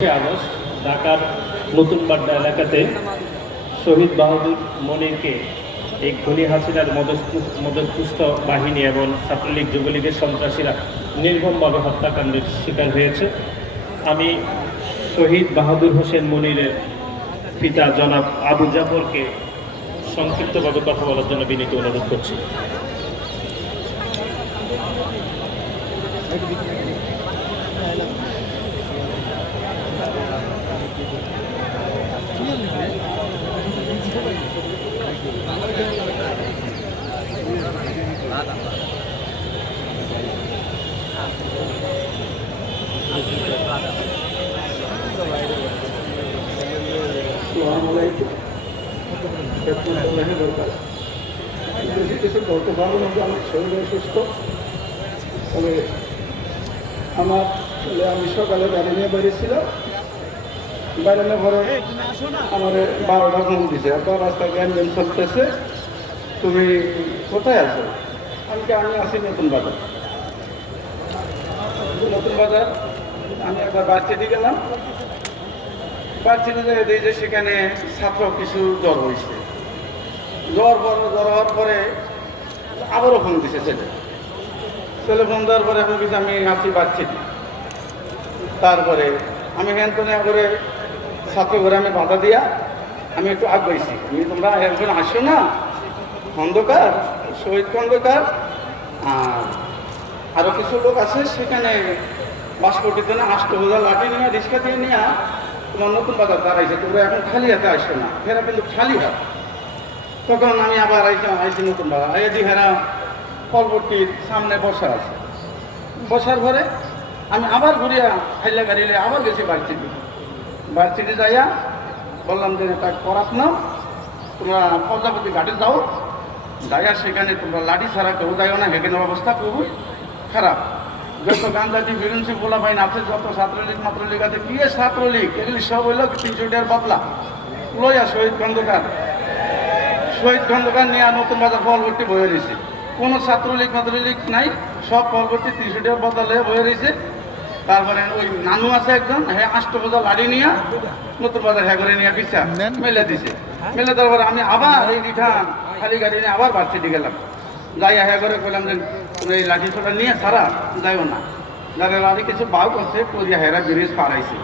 August ঢাকার নতুন বাড্ডা এলাকাতে শহীদ বাহাদুর মনিরকে এই খনি হাসিনার মদতপুষ্ট বাহিনী এবং ছাত্রলীগ যুবলীগের সন্ত্রাসীরা নির্মমভাবে হত্যাকাণ্ডের শিকার হয়েছে। আমি শহীদ বাহাদুর হোসেন মনিরের পিতা জনাব আবু জাফরকে সংক্ষিপ্তভাবে কথা বলার জন্য বিনীত অনুরোধ করছি। কিছু বলতে পারবো না যে আমার শরীর অসুস্থ। তবে আমার ছেলে আমি সকালে গাড়ি নিয়ে বেরিয়েছিলাম, বেরোনোর পরে আমার 12টা ফোন দিছে, আপনার রাস্তায় অ্যাম্বুলেন্স চলতেছে, তুমি কোথায় আছো? আমি আছি নতুন বাজার। নতুন বাজার আমি একবার বাচ্চাটি গেলাম, বাচ্চাটি দেখি যে সেখানে ছাত্র কিছু জ্বর হয়েছে। জ্বর হওয়ার পরে আবারও ফোন দিছে ছেলে ফোন দেওয়ার পরে আমি কিছু আমি আসি পাচ্ছি। তারপরে আমি হ্যান্ডনে করে ছাত্র ঘরে আমি বাধা দিয়া আমি একটু আগাইছি, আমি তোমরা এখন আসো না, খন্দকার শহীদ খন্দকার আর আরও কিছু লোক আছে সেখানে বাসপটিতে না আষ্টভুজা লাঠি নিয়ে রিক্সা দিয়ে নিয়ে তোমার নতুন বাজার দাঁড়াইছে, তোমরা এখন খালি হাতে আসো না। ফেরা কিন্তু খালি হাত। তখন আমি আবার আইসি নতুন বাজার, আইসি হেরা ফলপট্টির সামনে বসা আছে। বসার পরে আমি আবার ঘুরিয়া হাইলা গাড়িলে আবার গেছি বারচিটি যাইয়া বললাম যে এটা করাত না, তোমরা প্রজাপতি ঘাটে যাও, যাইয়া সেখানে তোমরা লাঠি ছাড়া কেউ যাইও না, হেঁকেনের অবস্থা খুবই খারাপ। যত গান্ধাটি বিরঞ্চি বলা পাইন আছে, যত ছাত্রলীগ মাত্রলীগ আছে, কি ছাত্রলীগ এগুলি সব হইল 300 টাকার বদলা লইয়া শহীদ খন্দকার নিয়ে নতুন বাজার ফলভর্তি বয়ে রয়েছে। কোনো ছাত্রলীগ মাত্রলীগ নাই, সব ফলভর্তি 300 টাকার বদলে বয়ে রয়েছে। তারপরে ওই নানু আছে একজন, হ্যাঁ আষ্টভুজা লাড়ি নিয়ে নতুন বাজার হ্যাঁ করে নিয়ে পিছা মেলে দিছে। মেলে দেওয়ার পরে আমি আবার এই রিটার্ন খালি গাড়ি নিয়ে আবার বাচ্চাটি গেলাম, যাইয়া হ্যাঁ করে কইলাম যে তুমি এই লাঠি ছোটা নিয়ে সারা যাইও না। যারা লাঠি কিছু বাউ করছে করিয়া হেরা ব্রিজ পাড়াইছে।